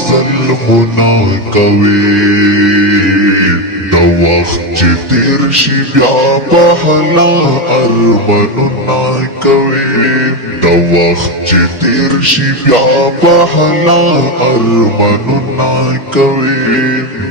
ظلمنا کوي د وخت چې تیر شي بیا بهلا ارمانونه کوي د وخت چې تیر شي بیا بهلا ارمانونه کوي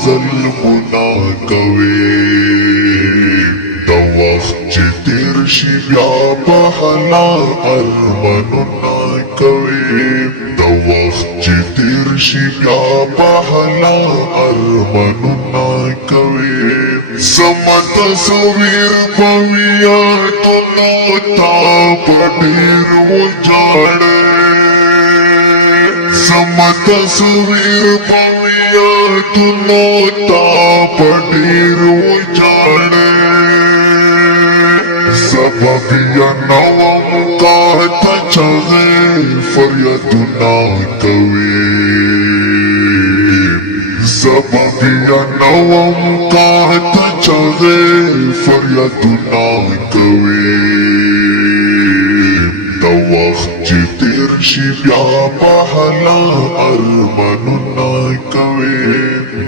ظلمنا کوي د وخت چې تیر شي بیا بهلا ارمانونه کوي د وخت چې تیر شي بیا بهلا ارمانونه کوي سم تصویر بویاتونو تا په ډېر وجاړې سم تصویر بویاتونو تا په ډېر وجاړې سبب یا نوم کا تچغه فریادنا کوي سبب یا نوم کا تچغه فریادنا کوي د وخت چې تیر شي بیا بهلا ارمانونه کوي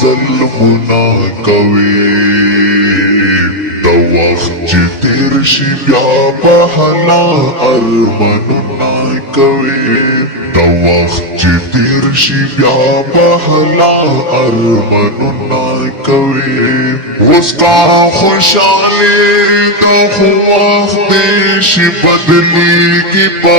ظلمنا کوي د وخت چې تیر شي بیا بهلا ارمانونه کوي د وخت چې تیر شي بیا بهلا ارمانونه کوي اوس کا خوشالي د وخت شي بدلېږي په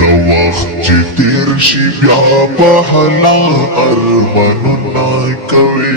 د وخت چې تیر شي بیا بهلا ارمانونه کوي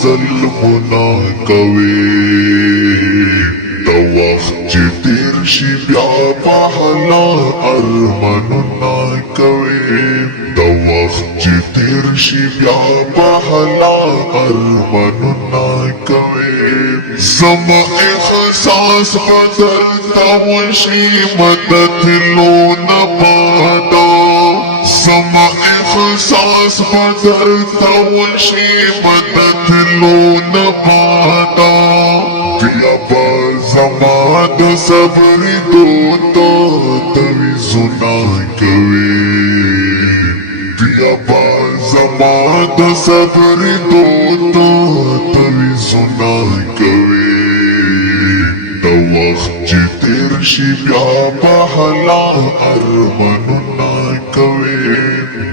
ظلمنا کوي د وخت چې تیر شي بیا بهلا ارمانونه کوي د وخت چې تیر شي بیا بهلا ارمانونه کوي سم احساس بدلتا وشي مدد لونه بادا سم احساس بدلتا وشي مدد لونه بادا بیا با زما د صبر دوتا تویزونه کوي بیا با زما د صبر دوتا تویزونه کوي د وخت چې تیر شي بیا بهلا ارمانونه کوي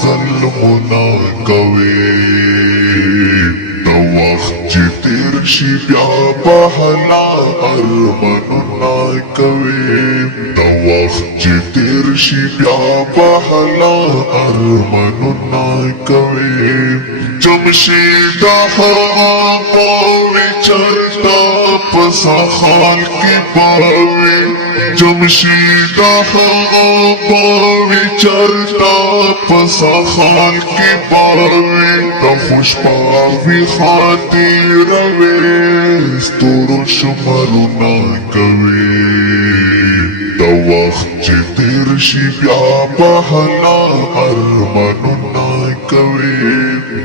ظلمنا کوي د وخت چې تیر شي بیا بهلا ارمانونه کوي د وخت چې تیر شي بیا بهلا ارمانونه کوي جمشید هغه چرتا پسخان کی باوی جمشید هغه چرتا پسخان کی باوی د خوش پاوی خاطر وې ستورو شمارونه کوي د وخت چې تیر شي بیا بهلا ارمانونه کوي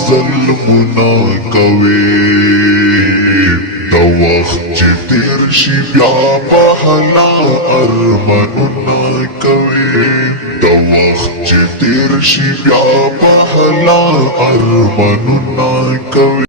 ظلمنا کوي د وخت چې تیر شي بیا بهلا ارمانونه کوي د وخت چې تیر شي بیا بهلا ارمانونه کوي